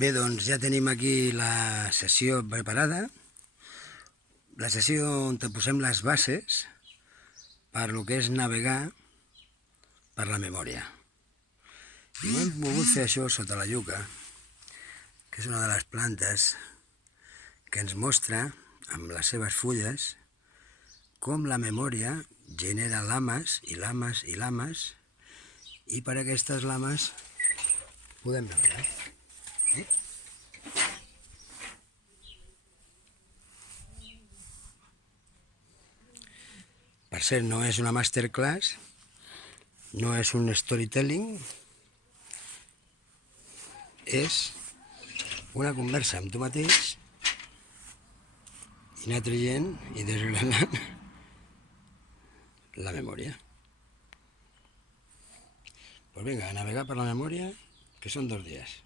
Bé, doncs ja tenim aquí la sessió preparada, la sessió on te posem les bases per lo que és navegar per la memòria. I hem volgut fer això sota la lluca, que és una de les plantes que ens mostra, amb les seves fulles, com la memòria genera lames i lames i lames, i per aquestes lames podem navegar. Per cert, no és una masterclass, no és un storytelling, és una conversa amb tu mateix i anar traient i desgranant la memòria. Doncs vinga, a navegar per la memòria, que són 2 dies.